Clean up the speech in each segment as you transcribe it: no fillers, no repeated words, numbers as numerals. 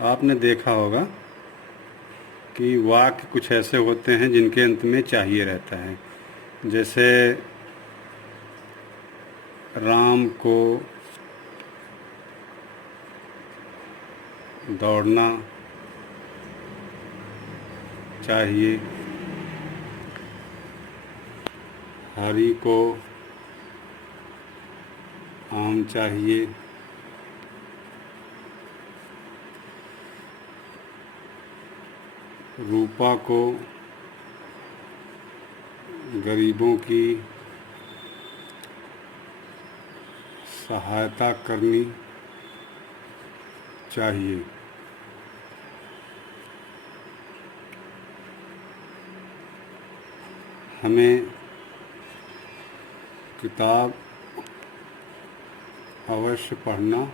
आपने देखा होगा कि वाक्य कुछ ऐसे होते हैं जिनके अंत में चाहिए रहता है। जैसे राम को दौड़ना चाहिए, हरि को आम चाहिए, रूपा को गरीबों की सहायता करनी चाहिए। हमें किताब अवश्य पढ़ना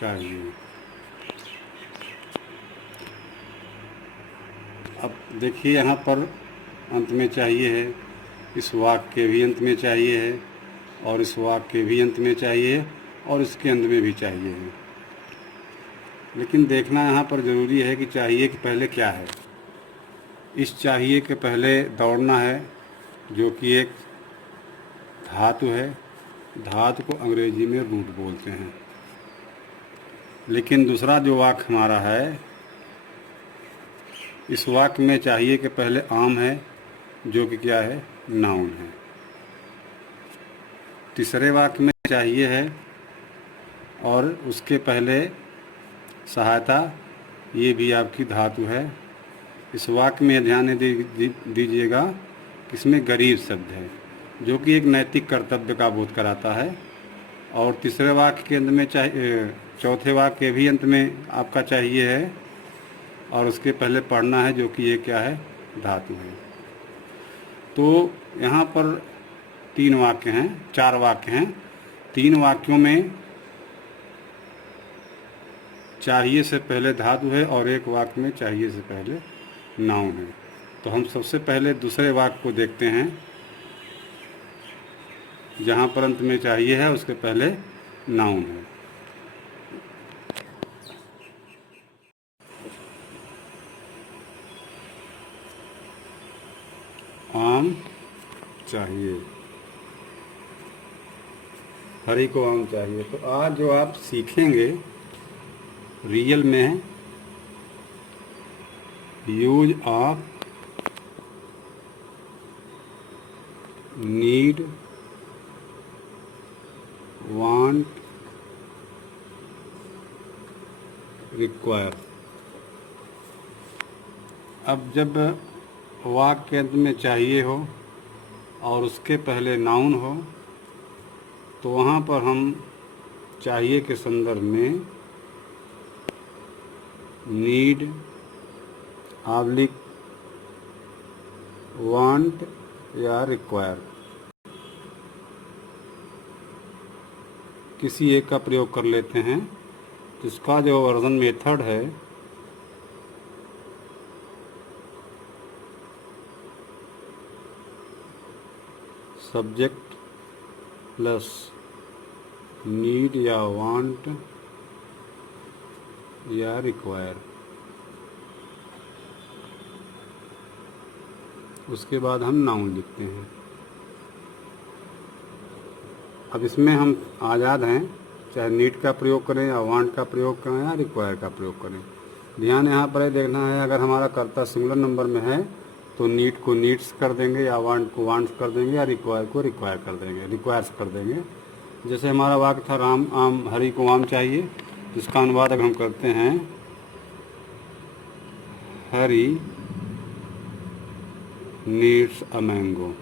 चाहिए। अब देखिए यहाँ पर अंत में चाहिए है, इस वाक्य के भी अंत में चाहिए है, और इस वाक्य के भी अंत में चाहिए है, और इसके अंत में भी चाहिए है। लेकिन देखना यहाँ पर ज़रूरी है कि चाहिए कि पहले क्या है। इस चाहिए के पहले दौड़ना है, जो कि एक धातु है। धातु को अंग्रेजी में रूट बोलते हैं। लेकिन दूसरा जो वाक्य हमारा है, इस वाक्य में चाहिए के पहले आम है, जो कि क्या है, नाउन है। तीसरे वाक्य में चाहिए है और उसके पहले सहायता, ये भी आपकी धातु है। इस वाक्य में ध्यान दीजिएगा, इसमें गरीब शब्द है, जो कि एक नैतिक कर्तव्य का बोध कराता है। और तीसरे वाक्य के अंत में चाहिए, चौथे वाक्य के भी अंत में आपका चाहिए है, और उसके पहले पढ़ना है, जो कि ये क्या है, धातु है। तो यहाँ पर 3 वाक्य हैं, 4 वाक्य हैं। 3 वाक्यों में चाहिए से पहले धातु है, और एक वाक्य में चाहिए से पहले नाउन है। तो हम सबसे पहले दूसरे वाक्य को देखते हैं, जहाँ पर अंत में चाहिए है, उसके पहले नाउन है। आम चाहिए, हरि को आम चाहिए। तो आज जो आप सीखेंगे रियल में use of need, want, require. अब जब वाक्य के अंत में चाहिए हो और उसके पहले नाउन हो, तो वहाँ पर हम चाहिए के संदर्भ में नीड, ऑब्लिक, वांट या रिक्वायर किसी एक का प्रयोग कर लेते हैं। इसका जो वर्जन मेथड है, सब्जेक्ट प्लस नीड या वांट या रिक्वायर, उसके बाद हम नाउन लिखते हैं। अब इसमें हम आज़ाद हैं, चाहे नीड का प्रयोग करें या वांट का प्रयोग करें या रिक्वायर का प्रयोग करें। ध्यान यहाँ पर देखना है, अगर हमारा कर्ता सिंगुलर नंबर में है तो नीड को नीड्स कर देंगे, या वांट को वांट्स कर देंगे, या रिक्वायर को रिक्वायर कर देंगे, रिक्वायर्स कर देंगे। जैसे हमारा वाक्य था राम आम हरि को आम चाहिए, इसका अनुवाद अगर हम करते हैं, हरि नीड्स अ मैंगो।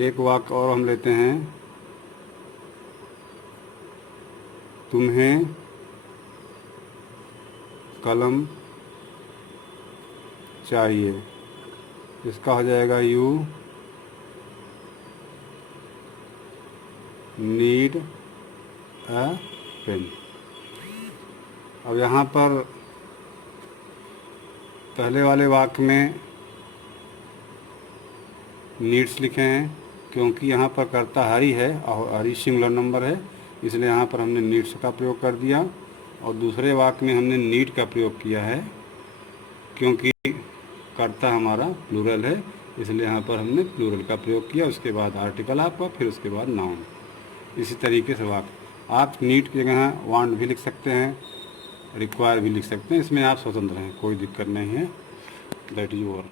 एक वाक्य और हम लेते हैं, तुम्हें कलम चाहिए, इसका हो जाएगा यू नीड अ पेन। अब यहाँ पर पहले वाले वाक्य में नीड्स लिखे हैं, क्योंकि यहाँ पर कर्ता हरि है और हरि सिंगुलर नंबर है, इसलिए यहाँ पर हमने नीड्स का प्रयोग कर दिया। और दूसरे वाक्य में हमने नीड का प्रयोग किया है क्योंकि कर्ता हमारा प्लूरल है, इसलिए यहाँ पर हमने प्लूरल का प्रयोग किया। उसके बाद आर्टिकल आपका, फिर उसके बाद नाउन। इसी तरीके से वाक्य आप नीड की जगह वांट भी लिख सकते हैं, रिक्वायर भी लिख सकते हैं, इसमें आप स्वतंत्र हैं, कोई दिक्कत नहीं है। That is over.